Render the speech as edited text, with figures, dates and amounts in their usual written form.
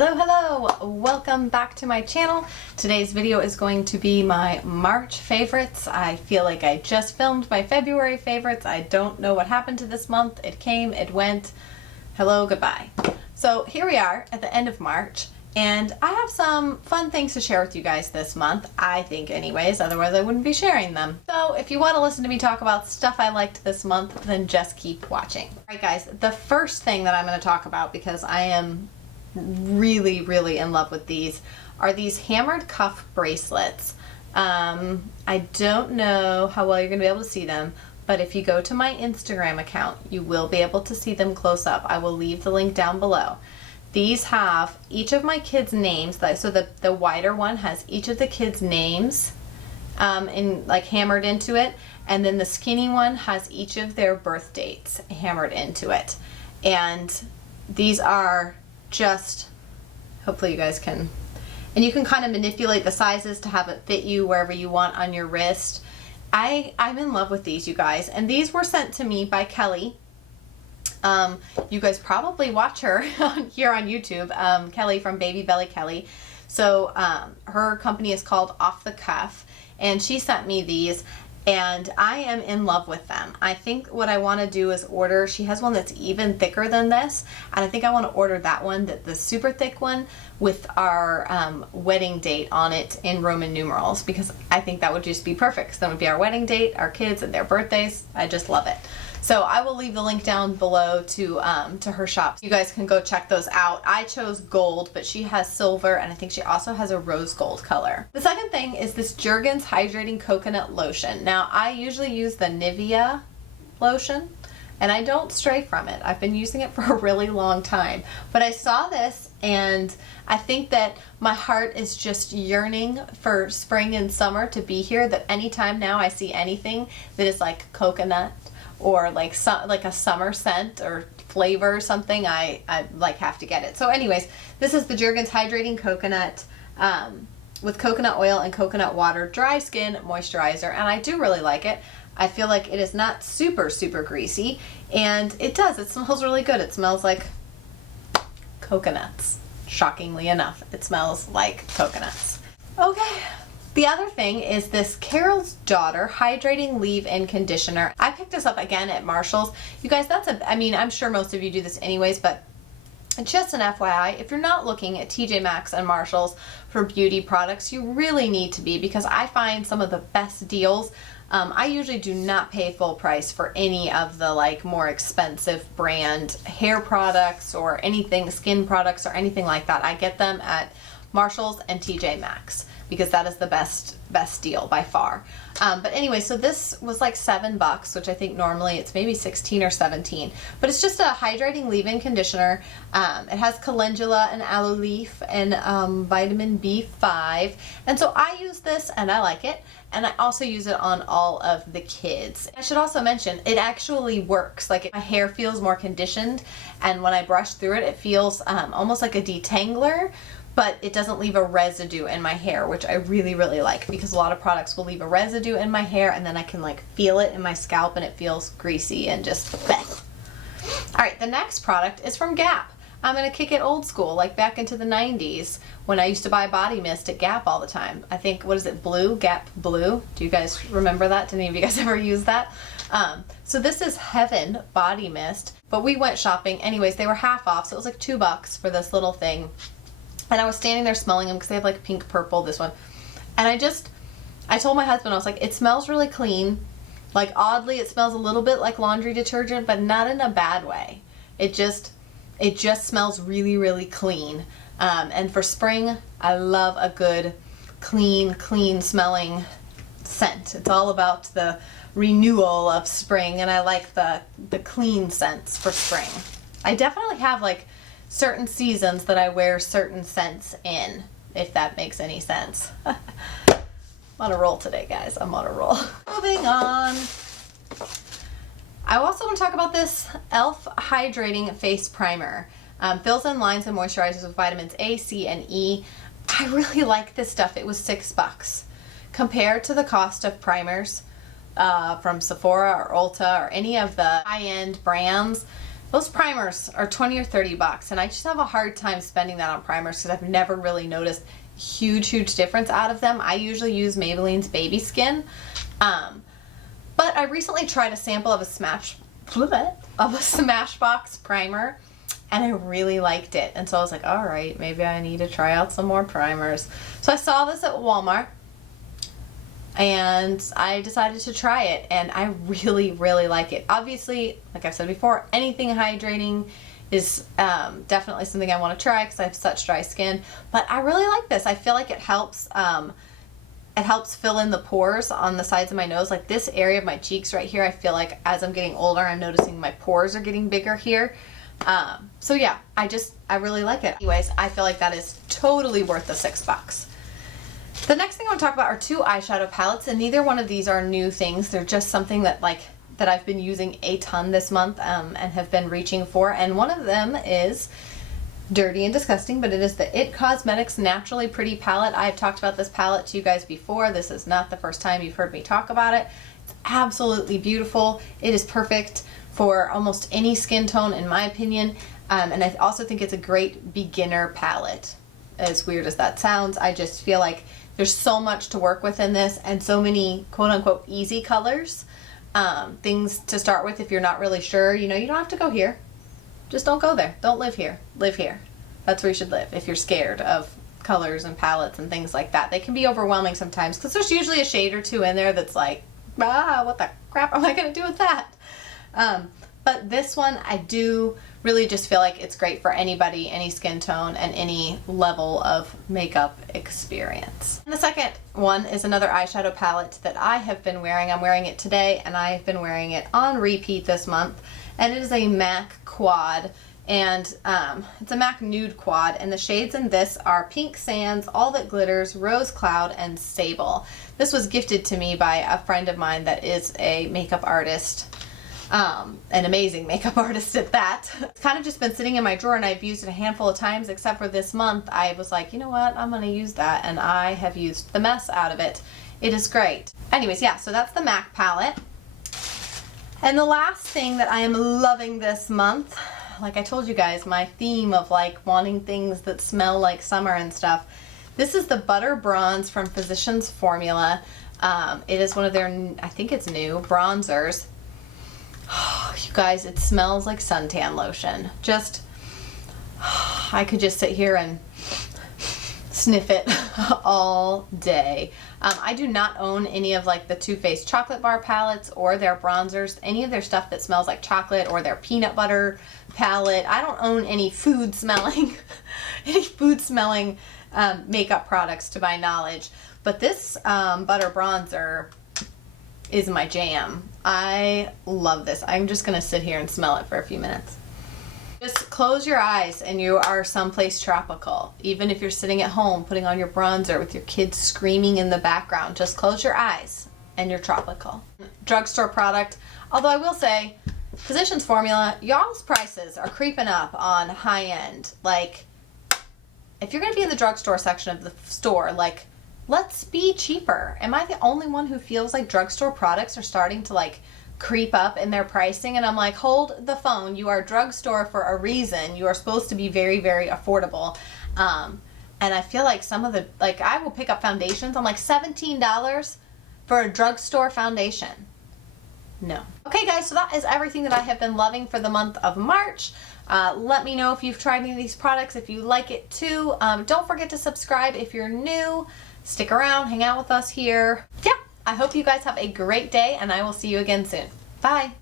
Hello, welcome back to my channel. Today's video is going to be my March favorites. I feel like I just filmed my February favorites. I don't know what happened to this month. It came, it went, hello, goodbye. So here we are at the end of March, and I have some fun things to share with you guys this month, I think anyways, otherwise I wouldn't be sharing them. So if you want to listen to me talk about stuff I liked this month, then just keep watching. Alright guys, the first thing that I'm going to talk about, because I am really in love with these, are these hammered cuff bracelets. I don't know how well you're going to be able to see them, but if you go to my Instagram account, you will be able to see them close up. I will leave the link down below. These have each of my kids' names, so the wider one has each of the kids' names hammered into it, and then the skinny one has each of their birth dates hammered into it. And these are just, hopefully you guys can, and you can kind of manipulate the sizes to have it fit you wherever you want on your wrist. I'm in love with these, you guys, and these were sent to me by Kelly. You guys probably watch her here on YouTube, Kelly from Baby Belly Kelly. So her company is called Off the Cuff, and she sent me these, and I am in love with them. I think what I want to do is order, she has one that's even thicker than this, and I think I want to order that one, the super thick one, with our wedding date on it in Roman numerals, because I think that would just be perfect. So that would be our wedding date, our kids, and their birthdays. I just love it. So I will leave the link down below to her shop. You guys can go check those out. I chose gold, but she has silver, and I think she also has a rose gold color. The second thing is this Jergens Hydrating Coconut Lotion. Now, I usually use the Nivea lotion, and I don't stray from it. I've been using it for a really long time. But I saw this, and I think that my heart is just yearning for spring and summer to be here, that anytime now I see anything that is like coconut, or like a summer scent or flavor or something, I have to get it. So anyways, this is the Jergens Hydrating Coconut with coconut oil and coconut water dry skin moisturizer, and I do really like it. I feel like it is not super greasy, and it smells really good. It smells like coconuts. Shockingly enough, it smells like coconuts. Okay. The other thing is this Carol's Daughter Hydrating Leave-In Conditioner. I picked this up again at Marshall's. You guys, I'm sure most of you do this anyways, but just an FYI, if you're not looking at TJ Maxx and Marshall's for beauty products, you really need to be, because I find some of the best deals. I usually do not pay full price for any of the more expensive brand hair products or anything, skin products or anything like that. I get them at Marshall's and TJ Maxx, because that is the best deal by far. But anyway, so this was like $7, which I think normally it's maybe 16 or 17. But it's just a hydrating leave-in conditioner. It has calendula and aloe leaf and vitamin B5. And so I use this and I like it. And I also use it on all of the kids. I should also mention, it actually works. Like, my hair feels more conditioned, and when I brush through it, it feels almost like a detangler, but it doesn't leave a residue in my hair, which I really like, because a lot of products will leave a residue in my hair, and then I can feel it in my scalp, and it feels greasy and just bleh. Alright, the next product is from Gap. I'm going to kick it old school, like back into the 90s, when I used to buy body mist at Gap all the time. I think, what is it, Blue? Gap Blue? Do you guys remember that? Did any of you guys ever use that? So this is Heaven body mist, but we went shopping. Anyways, they were half off, so it was like $2 for this little thing. And I was standing there smelling them, because they have like pink purple, this one. And I told my husband, I was like, it smells really clean. Like, oddly, it smells a little bit like laundry detergent, but not in a bad way. It just smells really clean. And for spring, I love a good clean smelling scent. It's all about the renewal of spring, and I like the clean scents for spring. I definitely have certain seasons that I wear certain scents in, if that makes any sense. I'm on a roll today, guys. I'm on a roll. Moving on. I also want to talk about this e.l.f. Hydrating Face Primer. Fills in lines and moisturizes with vitamins A, C, and E. I really like this stuff. It was $6. Compared to the cost of primers from Sephora or Ulta or any of the high-end brands, Those primers are 20 or 30 bucks, and I just have a hard time spending that on primers because I've never really noticed huge difference out of them. I usually use Maybelline's Baby Skin, but I recently tried a sample of a Smashbox primer, and I really liked it, and so I was like, all right, maybe I need to try out some more primers. So I saw this at Walmart, and I decided to try it, and I really like it. Obviously, like I've said before, anything hydrating is definitely something I want to try because I have such dry skin, but I really like this. I feel like it helps fill in the pores on the sides of my nose. Like this area of my cheeks right here, I feel like as I'm getting older, I'm noticing my pores are getting bigger here. So yeah, I really like it. Anyways, I feel like that is totally worth the $6. The next thing I want to talk about are 2 eyeshadow palettes, and neither one of these are new things. They're just something that I've been using a ton this month and have been reaching for, and one of them is dirty and disgusting, but it is the IT Cosmetics Naturally Pretty palette. I've talked about this palette to you guys before. This is not the first time you've heard me talk about it. It's absolutely beautiful. It is perfect for almost any skin tone in my opinion, and I also think it's a great beginner palette. As weird as that sounds, I just feel like there's so much to work with in this and so many quote-unquote easy colors, things to start with if you're not really sure. You know, you don't have to go here. Just don't go there. Don't live here. Live here. That's where you should live if you're scared of colors and palettes and things like that. They can be overwhelming sometimes because there's usually a shade or two in there that's like, what the crap am I going to do with that? But this one, I do really just feel like it's great for anybody, any skin tone, and any level of makeup experience. And the second one is another eyeshadow palette that I have been wearing. I'm wearing it today, and I've been wearing it on repeat this month. And it is a MAC Quad, and it's a MAC Nude Quad, and the shades in this are Pink Sands, All That Glitters, Rose Cloud, and Sable. This was gifted to me by a friend of mine that is a makeup artist. An amazing makeup artist at that. It's kind of just been sitting in my drawer, and I've used it a handful of times, except for this month. I was like, you know what, I'm going to use that, and I have used the mess out of it. It is great. Anyways, yeah, so that's the MAC palette. And the last thing that I am loving this month, like I told you guys, my theme of like wanting things that smell like summer and stuff, this is the Butter Bronze from Physicians Formula. It is one of their, I think it's new, bronzers. You guys, it smells like suntan lotion. Just, I could just sit here and sniff it all day. I do not own any of like the Too Faced chocolate bar palettes or their bronzers, any of their stuff that smells like chocolate, or their peanut butter palette. I don't own any food smelling makeup products to my knowledge, but this butter bronzer is my jam. I love this. I'm just gonna sit here and smell it for a few minutes. Just close your eyes and you are someplace tropical. Even if you're sitting at home putting on your bronzer with your kids screaming in the background, just close your eyes and you're tropical. Drugstore product, although I will say, Physicians Formula, y'all's prices are creeping up on high end. Like, if you're gonna be in the drugstore section of the store, like, let's be cheaper. Am I the only one who feels like drugstore products are starting to like creep up in their pricing? And I'm like, hold the phone. You are a drugstore for a reason. You are supposed to be very affordable. And I feel like some of the, like, I will pick up foundations. I'm like, $17 for a drugstore foundation. No. Okay guys, so that is everything that I have been loving for the month of March. Let me know if you've tried any of these products, if you like it too. Don't forget to subscribe if you're new. Stick around, hang out with us here. Yeah, I hope you guys have a great day, and I will see you again soon. Bye.